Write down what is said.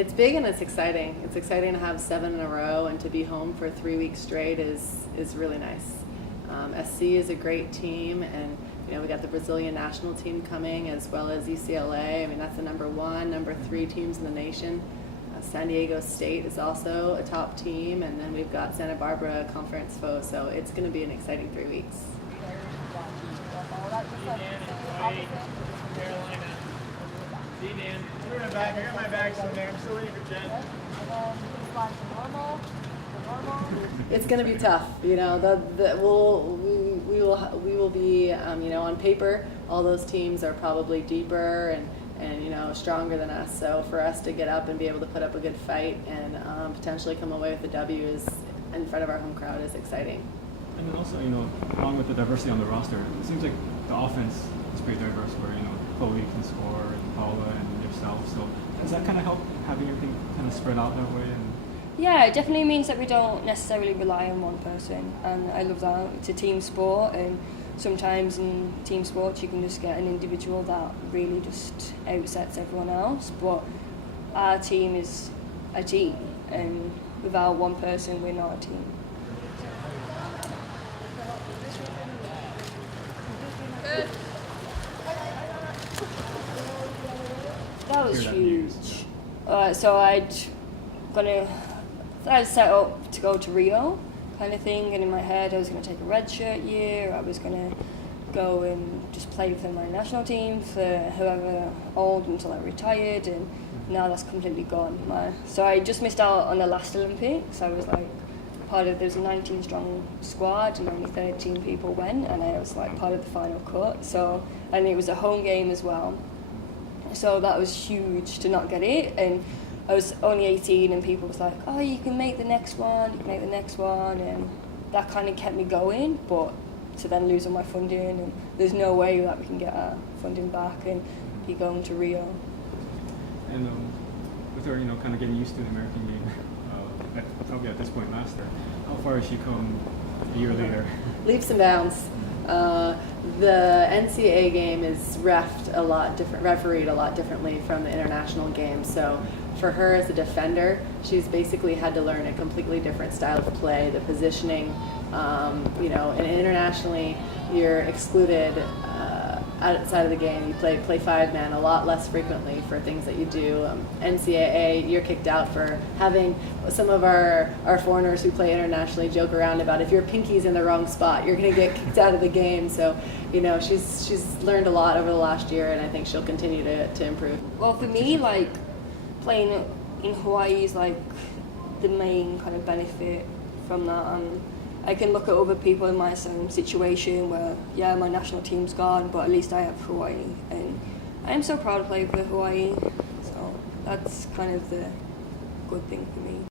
It's big and it's exciting. It's exciting to have 7 in a row, and to be home for 3 weeks straight is really nice. SC is a great team, and we got the Brazilian national team coming, as well as UCLA. I mean, that's the number 1, number 3 teams in the nation. San Diego State is also a top team, and then we've got Santa Barbara conference foe, so it's going to be an exciting 3 weeks. Carolina. See, Dan. We're in the back. I got my bags in there. I'm still waiting for Jen. It's going to be tough. We will be, on paper, all those teams are probably deeper and stronger than us. So for us to get up and be able to put up a good fight and potentially come away with a W is in front of our home crowd is exciting. And then also, along with the diversity on the roster, it seems like the offense is pretty diverse, where Chloe can score and Paula and yourself. So does that kind of help having everything kind of spread out that way? Yeah, it definitely means that we don't necessarily rely on one person, and I love that. It's a team sport, and sometimes in team sports you can just get an individual that really just outsets everyone else, but our team is a team, and without one person we're not a team. That was huge. So I was set up to go to Rio kind of thing, and in my head I was going to take a redshirt year. I was going to go and just play for my national team for however old until I retired, and now that's completely gone. So I just missed out on the last Olympics. I was there was a 19 strong squad and only 13 people went, and I was part of the final cut. So, and it was a home game as well. So that was huge to not get it, and I was only 18 and people was like, oh, you can make the next one, and that kind of kept me going, but to then lose all my funding, and there's no way that we can get our funding back and be going to Rio. And with her, kind of getting used to the American game, probably at this point last year, how far has she come a year later? Leaps and bounds. The NCAA game is refereed a lot differently from the international game. So for her as a defender, she's basically had to learn a completely different style of play, the positioning. And internationally, you're excluded outside of the game. You play 5-man a lot less frequently for things that you do. NCAA, you're kicked out for having some of our foreigners who play internationally joke around about if your pinky's in the wrong spot, you're going to get kicked out of the game. So, she's learned a lot over the last year, and I think she'll continue to improve. Well, for me, playing in Hawaii is the main kind of benefit from that. I can look at other people in my same situation where, yeah, my national team's gone, but at least I have Hawaii, and I am so proud to play for Hawaii, so that's kind of the good thing for me.